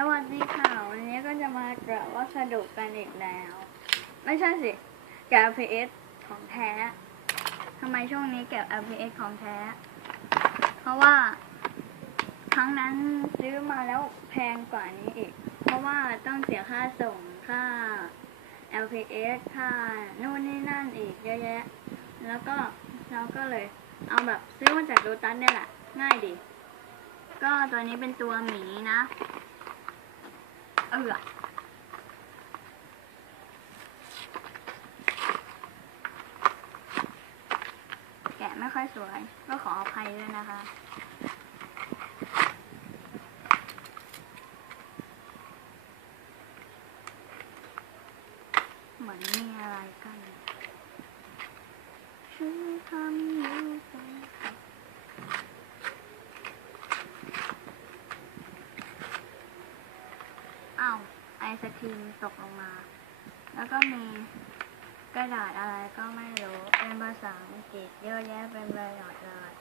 สวัสดีค่ะวันนี้ก็จะมาแกะวัสดุกันอีกแล้ว ไม่ใช่สิ แกะ LPS ของแท้ทำไมช่วงนี้แกะ LPS ของแท้ เพราะว่า ครั้งนั้นซื้อมาแล้วแพงกว่านี้อีก เพราะว่าต้องเสียค่าส่งค่า LPS ค่านู่นนี่นั่นอีกเยอะแยะ แล้วก็เราก็เลย เอาแบบซื้อมาจากโ o ตัสเนี่ยแหละ ง่ายดี ก็ตัวนี้เป็นตัวหมีนะ ออแกะไม่ค่อยสวย ก็ขออภัยด้วยนะคะ เหมือนมีอะไรกันฉันทำอยู่เป็นอ้าวไอศครีมตกลงมา แล้วก็มีกระดาษอะไรก็ไม่รู้ เป็นภาษาอังกฤษเยอะแยะเป็นใบหลอดเลย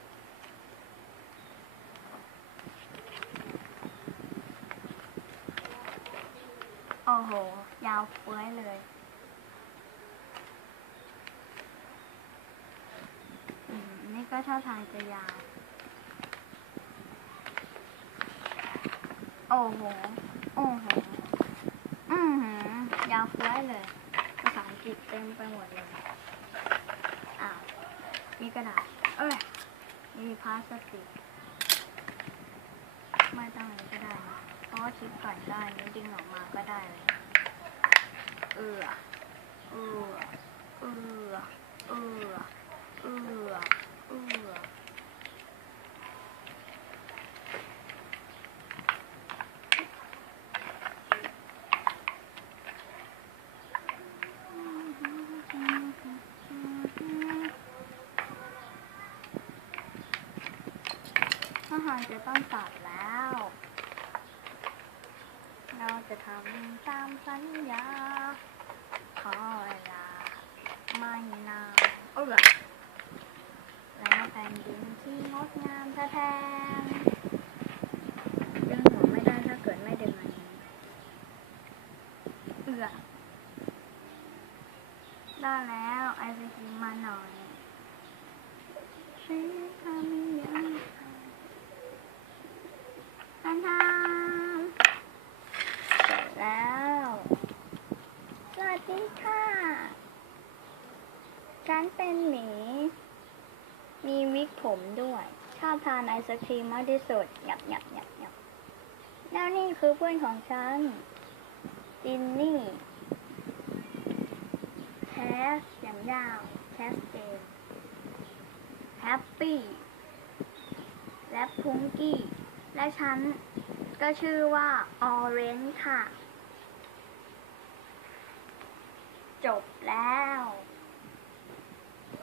โอ้โห ยาวเฟ้ยเลยอืมนี่ก็ท่าทางจะยาว โอ้โห โอ้โหอือหือยาวเฟ้ยเลย ภาษาอังกฤษเต็มไปหมดเลยอ้าวมีกระดาษ เอ้ย มีพลาสติก ไม่ต้องเลยก็ได้นะเพราะว่าคลิปก่อนได้นี่ดึงออกมาก็ได้เลย เออ เออ เออ เออ เออ ถ้าหากจะต้องตัดแล้ว เราจะทำตามสัญญา ขอเวลาไม่นานเออแล้วแผ่นดินที่งดงามแท้ๆดึงหัวไม่ได้ถ้าเกิดไม่ดึงอันนี้เอือได้แล้วไอศครีมมาหน่อยฉันทำอย่างไรทันทามเสร็จแล้ว สวัสดีค่ะ ฉันเป็นหมี มีวิกผมด้วย ชอบทานไอศครีมมากที่สุดหยับหยับหยับหยับแล้วนี่คือเพื่อนของฉันจินนี่แคสเสียงยาวแคสเกมแฮปปี้ และพุงกี้ และฉันก็ชื่อว่าออเรนจ์ค่ะ จบแล้ว